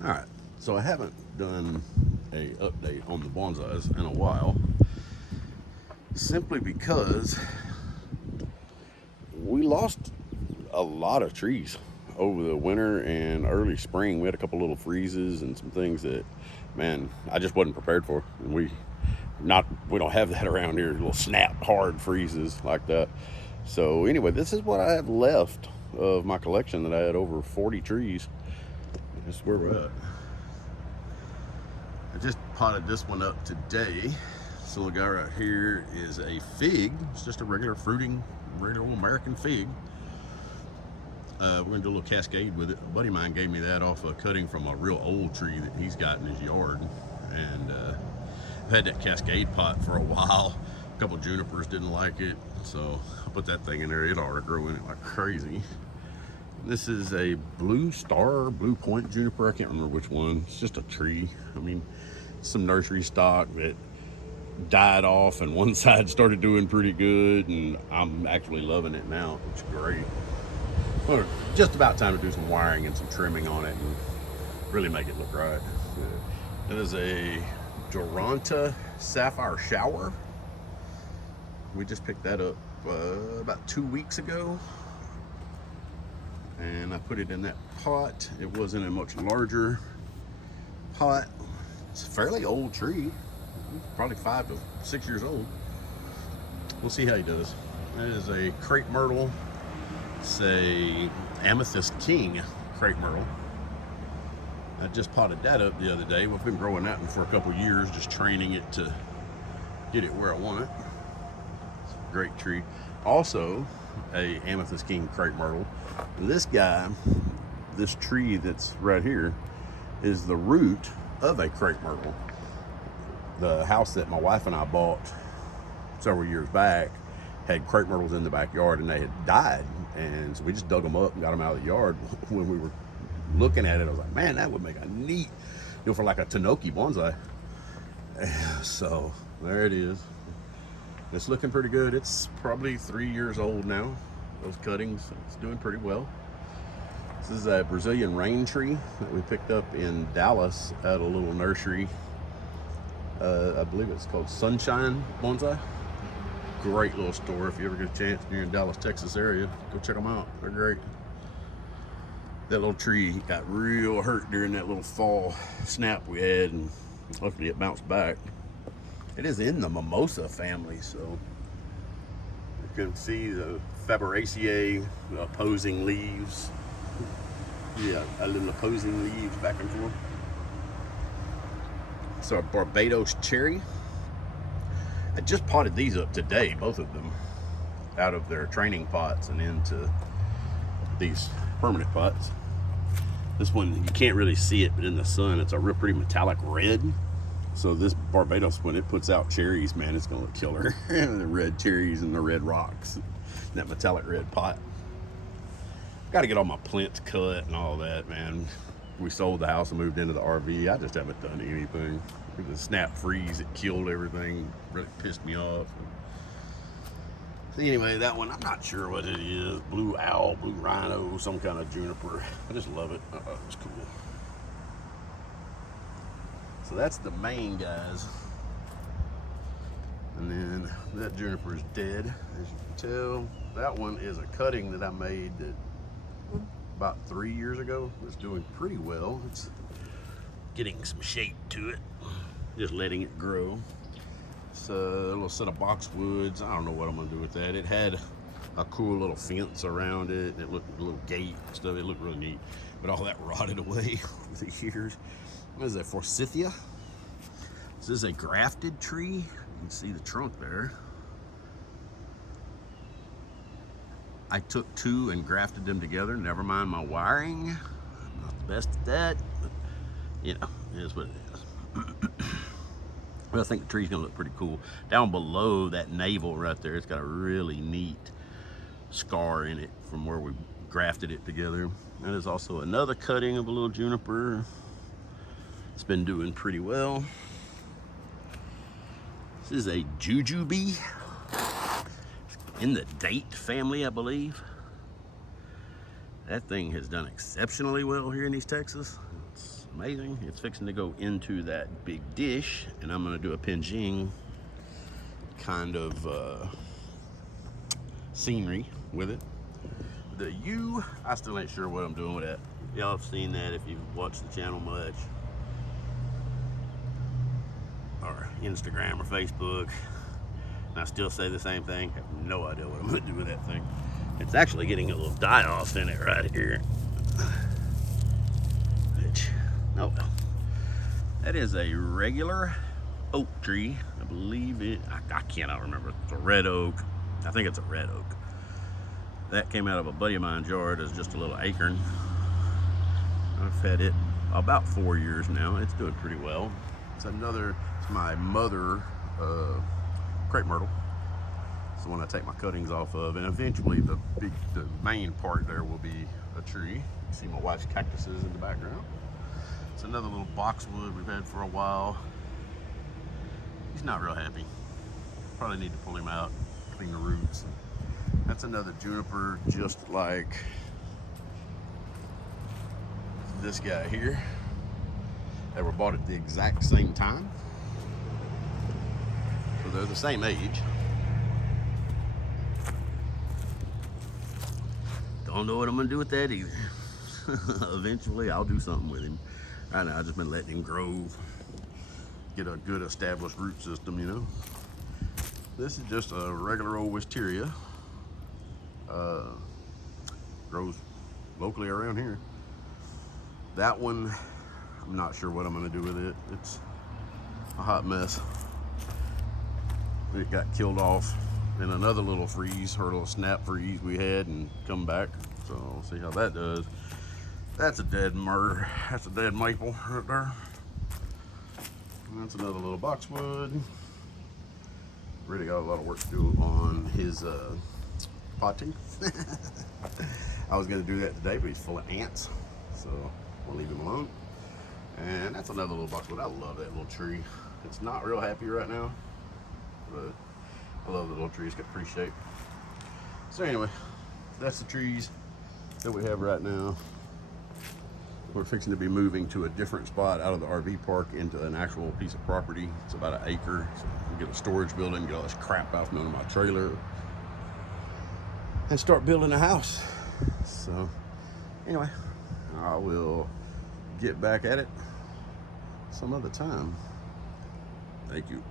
All right, so I haven't done a update on the bonsais in a while, simply because we lost a lot of trees over the winter and early spring. We had a couple little freezes and some things that, man, I just wasn't prepared for. And we don't have that around here. Little snap hard freezes like that. So anyway, this is what I have left of my collection that I had over 40 trees. That's where we're at. I just potted this one up today. So the guy right here is a fig. It's just a regular fruiting, regular old American fig. We're gonna do a little cascade with it. A buddy of mine gave me that off a cutting from a real old tree that he's got in his yard, and I've had that cascade pot for a while. A couple junipers didn't like it, so I put that thing in there. It ought to grow in it like crazy. This is a blue star, blue point juniper. I can't remember which one. It's just a tree. I mean, some nursery stock that died off, and one side started doing pretty good, and I'm actually loving it now. It's great. Well, just about time to do some wiring and some trimming on it and really make it look right. That is a Duranta Sapphire Shower. We just picked that up about 2 weeks ago, and I put it in that pot. It was in a much larger pot. It's a fairly old tree, probably 5 to 6 years old. We'll see how he does. That is a crepe myrtle. It's a Amethyst King crepe myrtle. I just potted that up the other day. We've been growing that one for a couple years, just training it to get it where I want it. It's a great tree. Also, a Amethyst King crepe myrtle. This guy, this tree that's right here, is the root of a crepe myrtle. The house that my wife and I bought several years back had crepe myrtles in the backyard, and they had died, and so we just dug them up and got them out of the yard. When we were looking at it, I was like, man, that would make a neat, for like a Tanoki bonsai. So there it is. It's looking pretty good. It's probably 3 years old now. Those cuttings, it's doing pretty well. This is a Brazilian rain tree that we picked up in Dallas at a little nursery. I believe it's called Sunshine Bonsai. Great little store. If you ever get a chance and you're in Dallas, Texas area, go check them out. They're great. That little tree got real hurt during that little fall snap we had, and luckily it bounced back. It is in the mimosa family, so you can see the Faberaceae, the opposing leaves. Yeah, a little opposing leaves back and forth. So a Barbados cherry. I just potted these up today, both of them, out of their training pots and into these permanent pots. This one, you can't really see it, but in the sun, it's a real pretty metallic red. So this Barbados, when it puts out cherries, man, it's gonna look killer. The red cherries and the red rocks, that metallic red pot. Got to get all my plinths cut and all that, man. We sold the house and moved into the RV. I just haven't done anything. The snap freeze, it killed everything. Really pissed me off. So anyway, that one, I'm not sure what it is. Blue owl, blue rhino, some kind of juniper. I just love it. It's cool. So that's the main guys. And then that juniper is dead, as you can tell. That one is a cutting that I made that about 3 years ago. It's doing pretty well. It's getting some shape to it. Just letting it grow. It's a little set of boxwoods. I don't know what I'm gonna do with that. It had a cool little fence around it. It looked a little gate and stuff. It looked really neat. But all that rotted away over the years. What is that, Forsythia? This is a grafted tree. You can see the trunk there. I took two and grafted them together. Never mind my wiring. I'm not the best at that, but you know, it is what it is. But I think the tree's gonna look pretty cool. Down below that navel right there, it's got a really neat scar in it from where we grafted it together. That is also another cutting of a little juniper. It's been doing pretty well. This is a jujube in the date family, I believe. That thing has done exceptionally well here in East Texas. It's amazing. It's fixing to go into that big dish, and I'm gonna do a pinjing kind of scenery with it. The U, I still ain't sure what I'm doing with that. Y'all have seen that if you've watched the channel much, or Instagram or Facebook, and I still say the same thing. I have no idea what I'm gonna do with that thing. It's actually getting a little die-off in it right here. Which, oh well. That is a regular oak tree. I believe it, I cannot remember. It's a red oak. I think it's a red oak. That came out of a buddy of mine's yard as just a little acorn. I've had it about 4 years now. It's doing pretty well. It's my mother crepe myrtle. It's the one I take my cuttings off of, and eventually the main part there will be a tree. You can see my wife's cactuses in the background. It's another little boxwood we've had for a while. He's not real happy. Probably need to pull him out, clean the roots. That's another juniper, just like this guy here. They were bought at the exact same time. So they're the same age. Don't know what I'm gonna do with that either. Eventually I'll do something with him. Right now I've just been letting him grow, get a good established root system, you know. This is just a regular old wisteria. Grows locally around here. That one, I'm not sure what I'm gonna do with it. It's a hot mess. It got killed off in another little freeze, or little snap freeze we had, and come back. So we'll see how that does. That's a dead that's a dead maple right there. And that's another little boxwood. Really got a lot of work to do on his potting. I was gonna do that today, but he's full of ants, so we'll leave him alone. And that's another little boxwood. I love that little tree. It's not real happy right now, but I love the little tree. It's got pretty shape. So anyway, that's the trees that we have right now. We're fixing to be moving to a different spot out of the RV park into an actual piece of property. It's about an acre. So we can get a storage building, get all this crap off of my trailer, and start building a house. So anyway, I will get back at it some other time. Thank you.